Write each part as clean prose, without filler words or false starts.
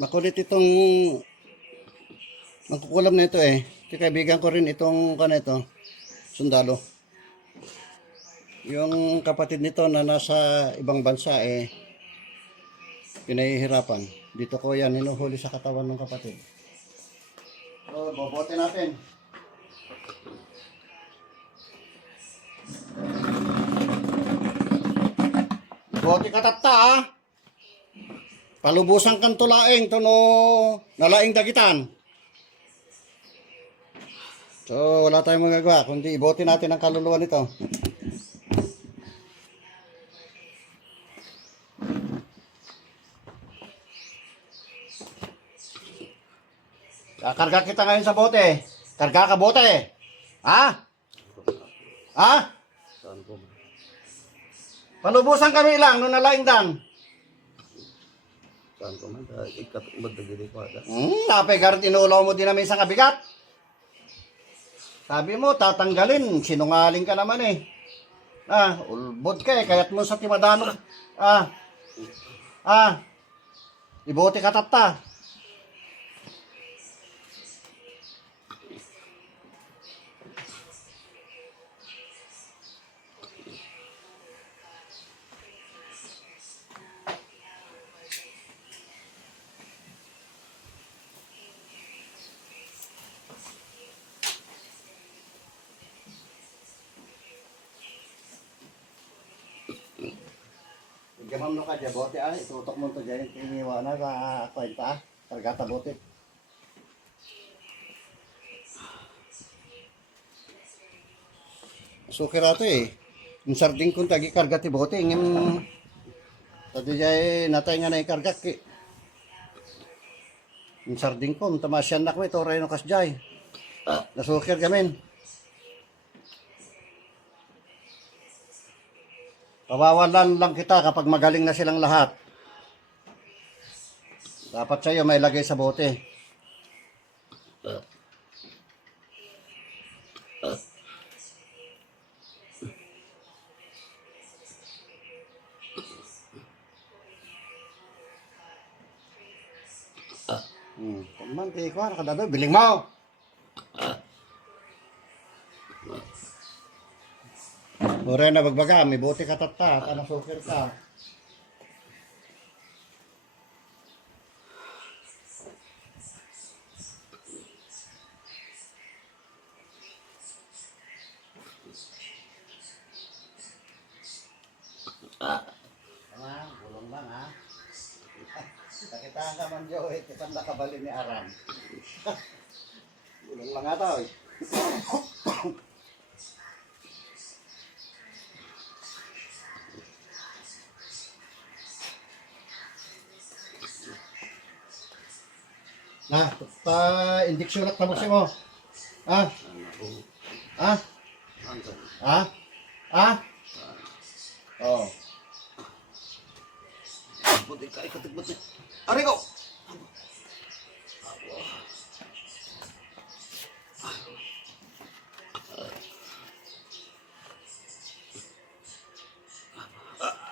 Makulit itong magkukulam na ito eh. Kaibigan ko rin itong kanito, sundalo. Yung kapatid nito na nasa ibang bansa eh, pinahihirapan. Dito ko yan, hinuhuli sa katawan ng kapatid. So, bobote natin. Bote katapta ah. Palubusan kan tulaing to no nalaing dagitan. So wala tayong magagawa kundi ibote natin ang kaluluwa nito. Karga kita ngayon sa bote. Karga ka bote. Ha? Ha? Palubusan kami lang no nalaing dan. Saan ko man, ikatubad na gini ko ada. Napegarit inuulaw mo din namin isang kabigat. Sabi mo, tatanggalin. Sinungaling ka naman eh. Ulbod ka eh. Kaya't mo sa timadano. Ibote katapta. Gamam no ka dyan, bote itutok mo ito dyan, iniwa na ka kwenta kargata bote. Sukira ito eh. Yung sarding kung tagi kargati bote, yung tadi dyan natay nga na ikargak eh. Yung sarding ko, tamasyan na ko ito, rin kas dyan. Nasukir gamin. Pawawalan lang kita kapag magaling na silang lahat. Dapat sa'yo may lagay sa bote. Kumanti ko, nakadado, biling mo! Mura na bagbaga, may bote katata, tanang sukir ka. Bulong lang ha. Nakitaan ka man Joey, kitang nakabali ni Aram. Bulong lang ata eh. Indiksyon at tabusin mo. Oh. Buti ka, ikatubad na. Ari ko!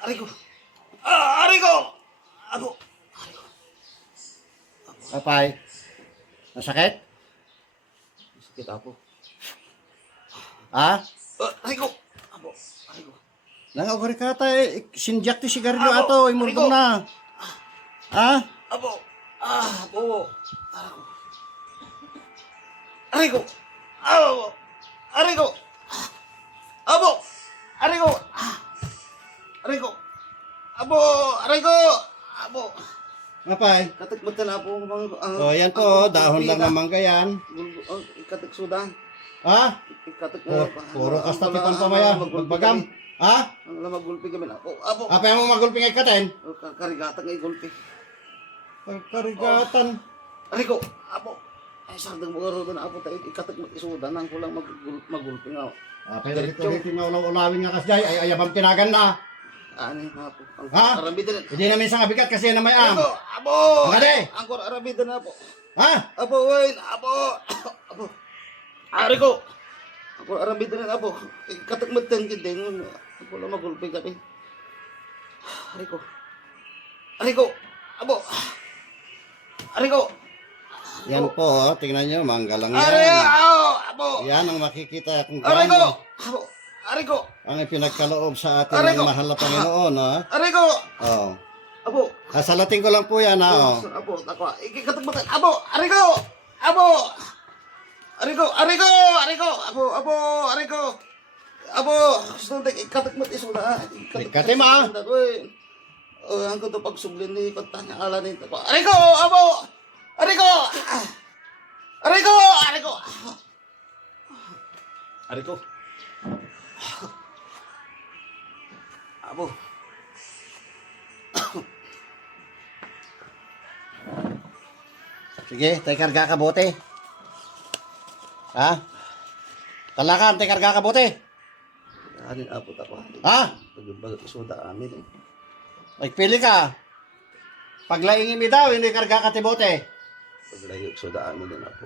Ari ko! Ari ko! Abo! Ari ko! Kapay. Masakit? Sakit ako. Ari ko! Abo! Ari ko! Nangagari ka tayo, sinjak ti sigarilyo ato, imurdong na. Abo! Abo! Ari ko! Abo! Ari ko! Abo! Ari ko! Ari ko! Abo! Ari ko! Abo! Kapay. Katagmata na po Oh, yan po, dahon lang ng mangga yan. Katagsudan. Puro kastapitan pa maya, magbagam. Ang lamagulpi kami na. Abo! Apa yung magulpi ngay katen? Karigatan ngay gulpi. Karigatan. Ari ko! Abo! Ay, sardang mga rodo na apo tayo. Ikatagmatusudan ang kulang magulpi nga. Apa yung dito nga ulang-ulawin nga kasjay, ay ayabang tinagan na. Ano yung apo? Arabida na. Hindi namin isang abigat kasi na may am. Abo! Magade! Angkor arabida na po. Ha? Abo, wait! Abo! Abo! Ari ko! Angkor arabida na po. Katagmatan din. Ako lang magulpi kami. Ari ko! Ari ko! Abo! Aray ko! Yan po, oh, tingnan nyo, manggalang Aray! yan. Abo! Yan ang makikita kung Aray ko! gaano Abo! Aray ko! ang ipinagkaloob sa ating Aray ko! mahal na Panginoon. Oh. Aray ko! Oh. Abo! Kasalating ko lang po yan. Oh. Abo! Takwa! Ikikatagbatan! Abo! Aray ko! Abo! Aray ko! Aray ko! Aray ko! Abo! Abo! Aray ko! Abo! Gusto nang ikatagmat isula. Ikatim, ah. Ang ko to pagsublin ni kantanya ala ni takwa. Aray ko! Abo! Aray ko! Aray ko! Aray ko! Aray ko! Abo! Sige, tayo karga ka bote. Ha? Talakan, tayo karga ka bote. Anin apo takwa. Ha? Pagbagat suda amin eh. Nagpili ka. Paglaingin mi daw, hindi karga ka tibote. Paglayok suda amin din apo.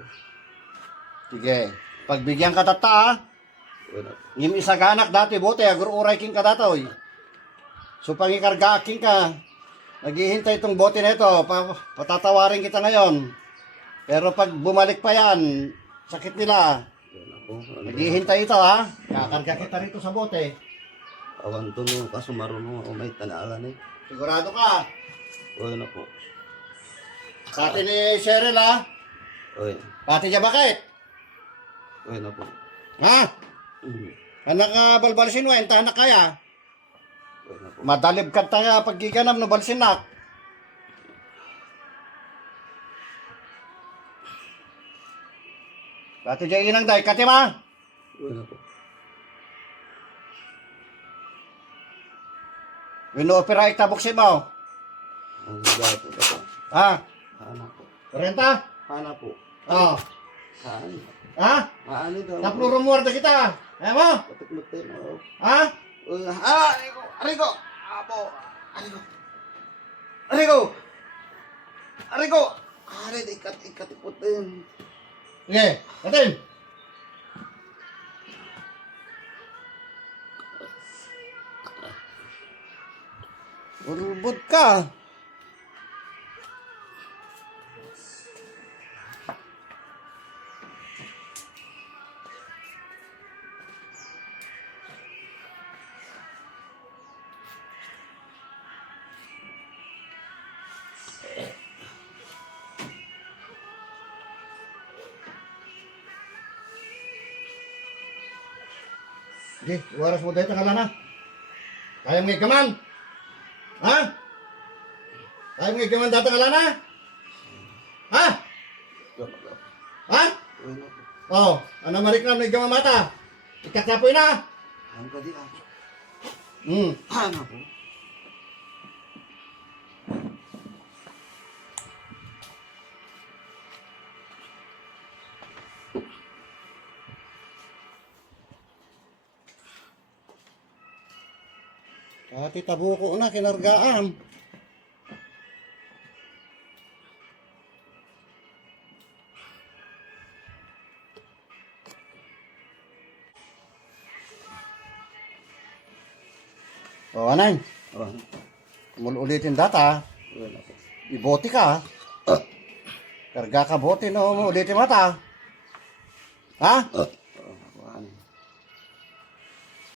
Sige. Pagbigyan ka tata, ha? Wala. Yung isa ka anak dati, bote, agur-uray king ka datoy. So, pangikarga king ka, naghihintay itong bote na ito, patatawarin kita ngayon. Pero pag bumalik pa yan, sakit nila. Wala po. Naghihintay ito, ha? Kakarga kita rito sa bote. Awan to no, kaso marunong ako may tanaalan eh. Sigurado ka. Wala po. Pati ni Cheryl, ha? Oy. Pati niya bakit? Wala po. Ha? Anak nga balbalsin mo, entahan na kaya. Wala po. Madalib ka tayo paggiganam no balsinak. Pati niya inang day, katima. Wala po. Wino-opera itabuksin mo. Ang gaya po ako. Ha? Hana po. Renta? Hana po. Oh. Haan. Ha? Haani daw. Naplurumuar na kita. Ayaw mo? Patiklutin mo. Ha? Uy, Ariko! Ariko! Apo! Ariko! Ariko! Ariko! Arit, ikat-ikutin. Sige, katin. Urubod ka. Sige, waras mo dahil tangala na. Kaya mo ikaman? Ha? Kaya mo ikaman dahil tangala na? Ha? Ha? Wala po. Oh, ano mariklam na ikaman mata? Ikakapoy na. Ang kadi ako. Hana po. Ati tabuko na kinargaan. O, anay. Ulitin data. Wala po. Ibote ka. Karga ka bote no. Ulitin mata. Ha?